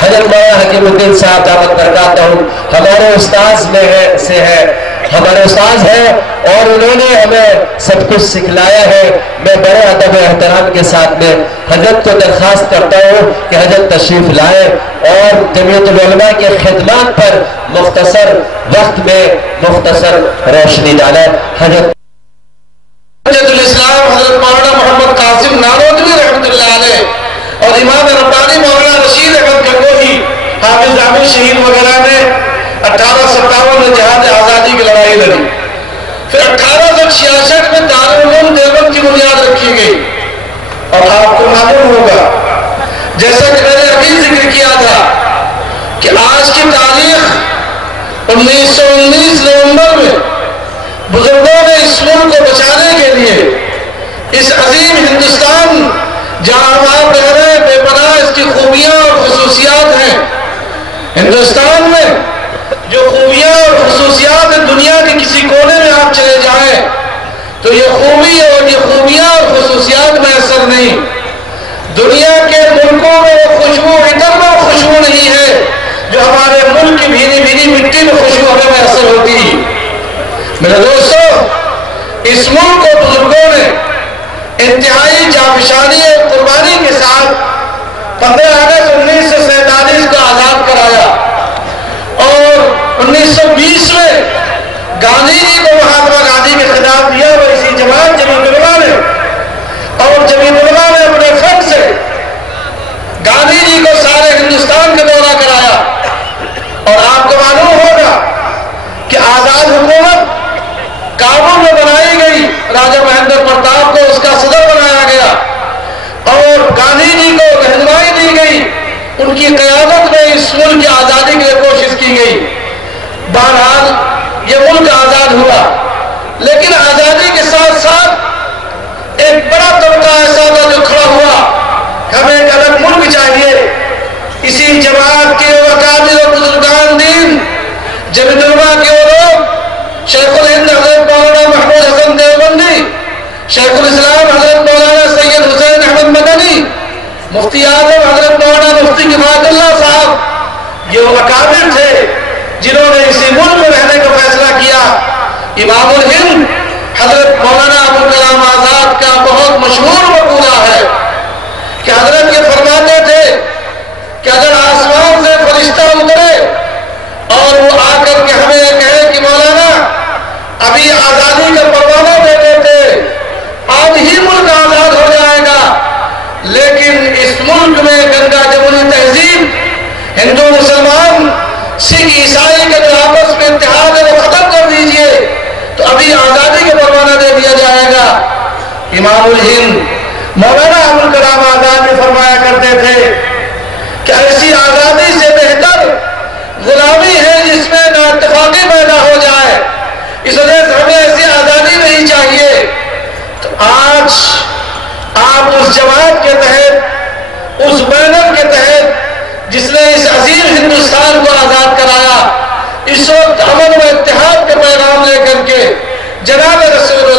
حضرت مولانا حکیمالدین صاحب دعوت برکاتہ ہمارے استاذ سے ہے، ہمارے استاذ ہیں اور انہوں نے ہمیں سب کچھ سکھلایا ہے۔ میں بڑے ادب و احترام کے ساتھ میں حضرت کو درخواست کرتا ہوں کہ حضرت تشریف لائیں اور جمیعت العلماء کے خدمات پر مختصر وقت میں مختصر روشنی ڈالیں۔ حضرت الاسلام حضرت مولانا محمد قاسم نانوتوی رحمۃ اللہ علیہ اور امام ربانی مولانا رشید احمد گنگوہی حافظ عامر شہید وغیرہ نے 1857 میں جہاد آزادی کی لڑائی لڑی۔ پھر 1866 میں دارالعلوم دیوبند کی بنیاد رکھی گئی۔ اور آپ کو معلوم ہوگا جیسا کہ میں نے ابھی ذکر کیا تھا کہ آج کی تاریخ 1919 نومبر میں بزرگوں نے اس ملک کو بچانے کے لیے اس عظیم ہندوستان جہاں آپ رہ رہے ہیں بے پناہ اس کی خوبیاں اور خصوصیات ہیں، ہندوستان میں جو خوبیاں اور خصوصیات ہیں دنیا کے کسی کونے میں آپ چلے جائیں تو یہ خوبی اور یہ خوبیاں اور خصوصیات میسر نہیں۔ دنیا کے ملکوں میں وہ خوشبو عطر میں خوشبو نہیں ہے جو ہمارے ملک کی بھینی بھینی مٹی میں خوشبو ہمیں میسر ہوتی۔ میرے دوستو، اس ملک کو بزرگوں نے انتہائی جانفشانی اور قربانی کے ساتھ 15 اگست 1947 کو آزاد کرایا اور 1920 میں گاندھی جی کو مہاتما گاندھی کے خطاب دیا وہ اسی جماعت جمیعت علماء نے، اور جمیعت علماء نے اپنے فنڈ سے گاندھی جی کو سارے ہندوستان کا دورہ کرایا۔ اور آپ کو معلوم ہوگا کہ آزاد حکومت کابل میں بنائی گئی، راجہ مہندر پرتاپ کو اس کا صدر بنایا گیا اور گاندھی جی کو رہنمائی دی گئی، ان کی قیادت میں اس ملک کی آزادی کے لیے کوشش کی گئی۔ بہرحال یہ ملک آزاد ہوا، لیکن آزادی کے ساتھ ساتھ ایک بڑا طبقہ ایسا تھا جو کھڑا ہوا کہ ہمیں ایک الگ ملک چاہیے۔ اسی جماعت کے اکابر و بزرگان دین جمیعت علماء کے وہ لوگ، شیخ الہند حضرت مولانا محمود حسن دیوبندی، شیخ الاسلام حضرت مولانا سید حسین احمد مدنی، مفتی اعظم حضرت مولانا مفتی کفایت اللہ صاحب، یہ وہ اکابر تھے جنہوں نے اسی ملک میں رہنے کا فیصلہ کیا۔ امام الہند حضرت مولانا ابوالکلام آزاد کا بہت مشہور مقولہ ہے کہ حضرت یہ فرماتے تھے کہ اگر آسمان سے فرشتہ اترے اور وہ آ کر کے ہمیں کہے کہ مولانا ابھی آزادی کا پروانہ دے دیتے، آج ہی ملک آزاد ہو جائے گا، لیکن اس ملک میں گنگا جمہوری تہذیب، ہندو مسلمان سکھ عیسائی کے جو آپس میں اتحاد ہے وہ ختم کر دیجئے تو ابھی آزادی کا پروانہ دے دیا جائے گا۔ امام الہند مولانا ابوالکلام آزاد نے فرمایا کرتے تھے کہ ایسی آزادی سے بہتر غلامی ہے جس میں نااتفاقی پیدا ہو جائے، اس وجہ سے ہمیں ایسی آزادی نہیں چاہیے۔ تو آج آپ اس جماعت کے تحت، اس بینر کے تحت جس نے اس عظیم ہندوستان کو آزاد کرایا، اس وقت امن و اتحاد کا پیغام لے کر کے جناب رسول